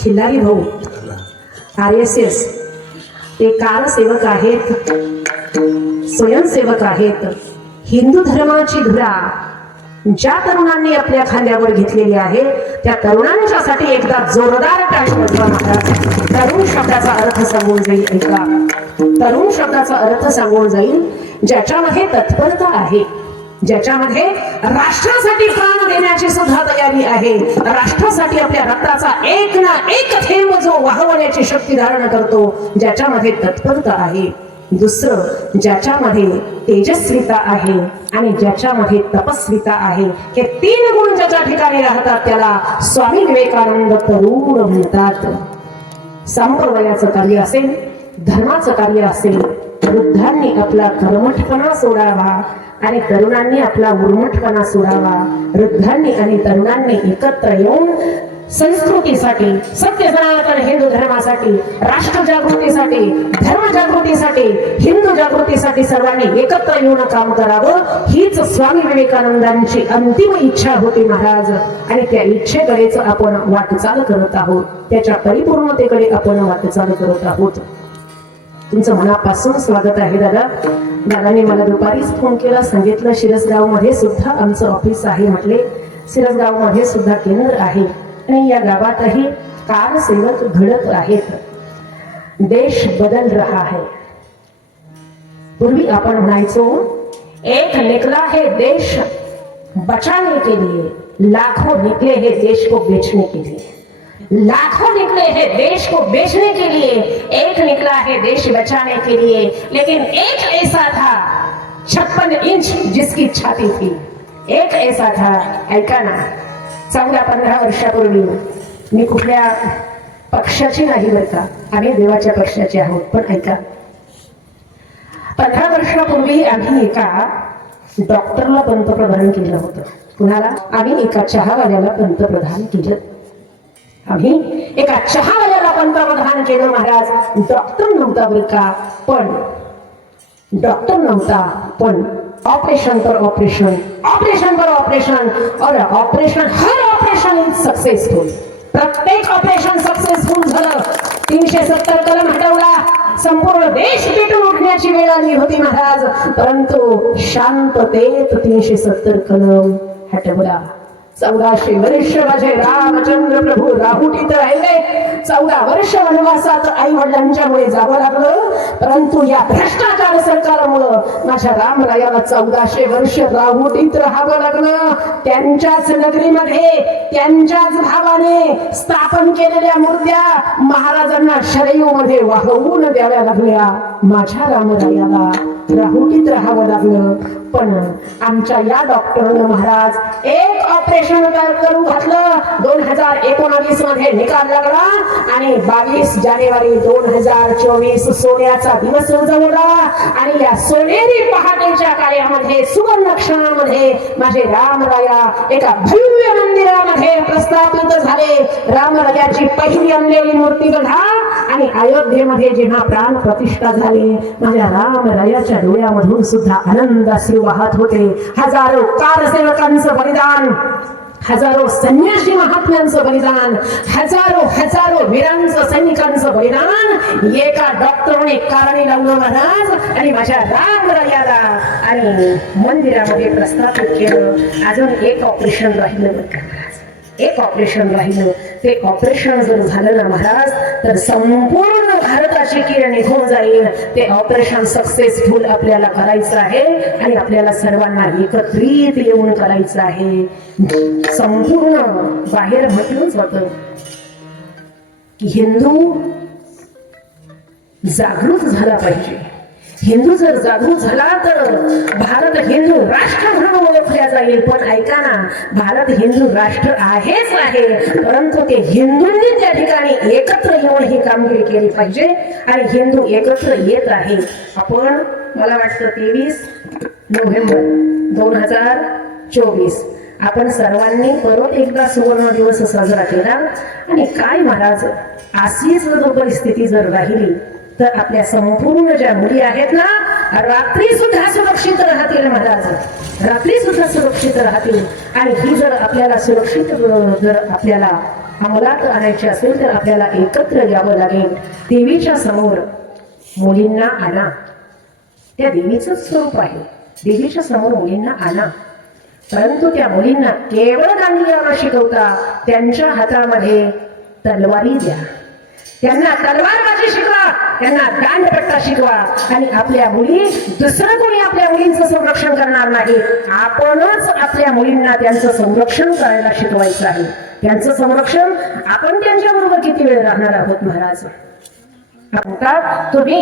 खिल्लारी भाऊ. R S S ते कारसेवक आहेत. स्वयंसेवक आहेत. हिंदू धर्माची धुरा ज्या तरुणांनी आपल्या खांद्यावर घेतलेली आहे त्या तरुणांच्यासाठी एकदा जोरदार तरुण शब्दाचा अर्थ सांगून जाईल. ऐका. तरुण शब्दाचा अर्थ सांगून जाईल ज्याच्यामध्ये तत्परता आहे. ज्याच्यामध्ये राष्ट्रासाठी प्राण देण्याची सुद्धा तयारी आहे. राष्ट्रासाठी आपल्या रक्ताचा एक ना एक थेंब जो वाहवण्याची शक्ती धारण करतो ज्याच्यामध्ये तत्परता आहे. दुसरं ज्याच्यामध्ये तेजस्विता आहे आणि ज्याच्यामध्ये तपस्विता आहे. हे तीन गुण ज्याच्या ठिकाणी राहतात त्याला स्वामी विवेकानंद तरुण म्हणतात. संप्रदायाचं कार्य असेल धर्माचं कार्य असेल वृद्धांनी आपला कर्मठपणा सोडावा आणि तरुणांनी आपला उर्मटपणा सोडावा. वृद्धांनी आणि तरुणांनी एकत्र येऊन संस्कृतीसाठी सत्य सनातन हिंदू धर्मासाठी राष्ट्र जागृतीसाठी धर्म जागृतीसाठी हिंदू जागृतीसाठी सर्वांनी एकत्र येऊन काम करावं हीच स्वामी विवेकानंदांची अंतिम इच्छा होती महाराज. आणि त्या इच्छेकडेच आपण वाटचाल करत आहोत. त्याच्या परिपूर्णतेकडे आपण वाटचाल करत आहोत. तुमचं मनापासून स्वागत आहे दादा. दादाने मला दुपारीच फोन केला. सांगितलं शिरसगावमध्ये सुद्धा आमचं ऑफिस आहे म्हटले. शिरसगावमध्ये सुद्धा केंद्र आहे. आणि या गावातही कार सेवक घडत आहेत. देश बदल रहा है. पूर्वी आपण म्हणायचो एक निकला है देश बचाने के लिए लाखों निकले है देश को बेचने के लिए. लाखों निकले हैं देश को बेचने के लिए। एक निकला है देश बचाने के लिए। लेकिन एक ऐसा था छप्पन इंच जिसकी छाती थी। एक ऐसा था ऐका ना चौदा पंधरा वर्षापूर्वी। मी कुठल्या पक्षाची नाही बरं का? आम्ही देवाच्या पक्षाचे आहोत पण ऐका. पंधरा वर्षापूर्वी आम्ही एका डॉक्टरला पंतप्रधान केलं होतं. कुणाला? आम्ही एका चहावाल्याला पंतप्रधान केलं. आम्ही एका चहावाल्याला पंतप्रधान केलं महाराज. डॉक्टर नव्हता बरं का? पण डॉक्टर नव्हता पण ऑपरेशन पर ऑपरेशन ऑपरेशन पर ऑपरेशन और ऑपरेशन हर ऑपरेशन इज सक्सेसफुल प्रत्येक ऑपरेशन सक्सेसफुल झालं. तीनशे सत्तर कलम हटवला. संपूर्ण देश पेटून उठण्याची वेळ आली होती महाराज. परंतु शांततेत तीनशे सत्तर कलम हटवला. चौदाशे वर्ष माझे रामचंद्र प्रभू राहुटीत राहिले. चौदा वर्ष वनवासात आई वडिलांच्यामुळे जावं लागलं. परंतु या भ्रष्टाचार सरकारमुळं माझ्या रामरायाला चौदाशे वर्ष राहुटीत राहावं लागलं. त्यांच्याच नगरीमध्ये त्यांच्याच भावाने स्थापन केलेल्या मूर्त्या महाराजांना शरयू मध्ये वाहवून द्याव्या लागल्या. माझ्या रामरायाला राहुटीत राहावं लागलं. पण आमच्या या डॉक्टरनं महाराज एक ऑपरेशन करू घातलं. दोन हजार एकोणावीसमध्ये निकाल लागला आणि बावीस जानेवारी दोन हजार चोवीस सोन्याचा दिवस उजवला. आणि या सोनेरी पहाटेच्या कार्यामध्ये सुवर्ण क्षणामध्ये माझे रामराया एका भव्य मंदिरामध्ये प्रस्थापित झाले. रामरायाची पहिली आणलेली मूर्ती बघा. आणि अयोध्येमध्ये जेव्हा प्राण प्रतिष्ठा झाली माझ्या म्हणजे रामरायाच्या डोळ्यामधून सुद्धा आनंद अश्रू वाहत होते. हजारो कारसेवकांचं बलिदान हजारो संन्यासी महात्म्यांचं बलिदान हजारो हजारो वीरांचं सैनिकांचं बलिदान एका डॉक्टरने कारणे लावलं महाराज आणि माझ्या रामरायाला आणि मंदिरामध्ये प्रस्थापित केलं. अजून एक ऑपरेशन राहिलं महाराज एक ऑपरेशन राहिलं. ते ऑपरेशन जर झालं ना महाराज तर संपूर्ण भारताची किरण निघून जाईल. ते ऑपरेशन सक्सेसफुल आपल्याला करायचं आहे आणि आपल्याला सर्वांना एकत्रित येऊन करायचं आहे. संपूर्ण बाहेर म्हटलंच होत. हिंदू जागृत झाला पाहिजे. हिंदू जर जागृत झाला तर भारत हिंदू राष्ट्र म्हणून ओळखल्या जाईल. पण ऐका ना भारत हिंदू राष्ट्र आहेच आहे. परंतु ते हिंदूंनी त्या ठिकाणी एकत्र येऊन ही कामगिरी केली पाहिजे आणि हिंदू एकत्र येत आहे. आपण मला वाटतं तेवीस नोव्हेंबर दोन हजार चोवीस. आपण सर्वांनी परत एकदा सुवर्ण दिवस साजरा केला. आणि काय महाराज अशीच जर परिस्थिती जर राहिली तर आपल्या संपूर्ण ज्या मुली आहेत ना रात्री सुद्धा सुरक्षित राहतील महाराज. रात्री सुद्धा सुरक्षित राहतील. आणि ही जर आपल्याला सुरक्षित जर आपल्याला अंमलात आणायची असेल तर आपल्याला एकत्र यावं लागेल. देवीच्या समोर मुलींना आणा. त्या देवीच स्वरूप आहे. देवीच्या समोर मुलींना आणा. परंतु त्या मुलींना केवळ दांडियाला शिकवता त्यांच्या हातामध्ये तलवारी द्या. त्यांना तलवारबाजी शिकवा. त्यांना दांडपट्टा शिकवा. आणि आपल्या मुली दुसरं कोणी आपल्या मुलींचं संरक्षण करणार नाही आपणच आपल्या मुलींना त्यांचं संरक्षण करायला शिकवायचं आहे. त्यांचं संरक्षण आपण त्यांच्या बरोबर किती वेळ राहणार आहोत महाराज? म्हणतात तुम्ही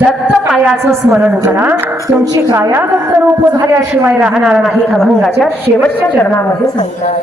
दत्त पायाचं स्मरण करा. तुमची काया दत्त रूप झाल्याशिवाय राहणार नाही अभंगाच्या शेवटच्या चरणामध्ये सांगतात.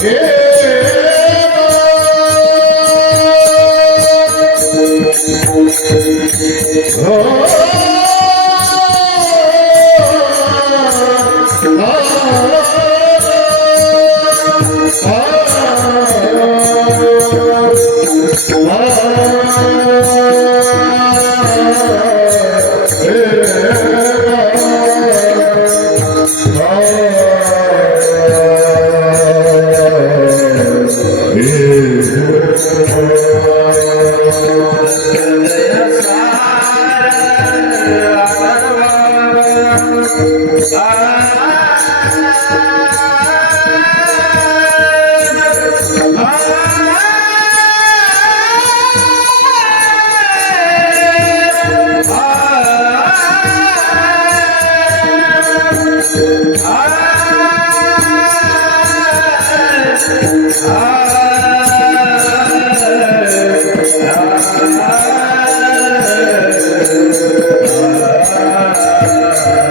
fazer? Ah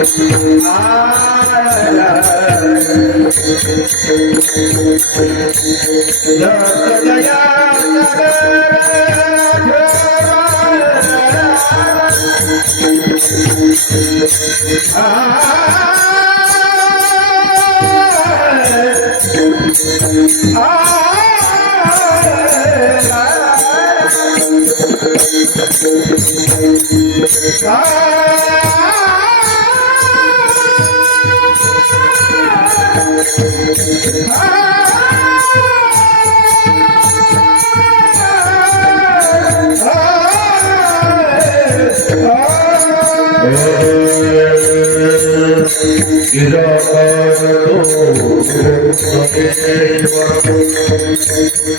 Ah आणि जयते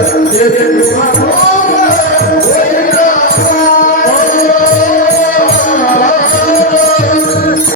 Yeah, yeah, yeah,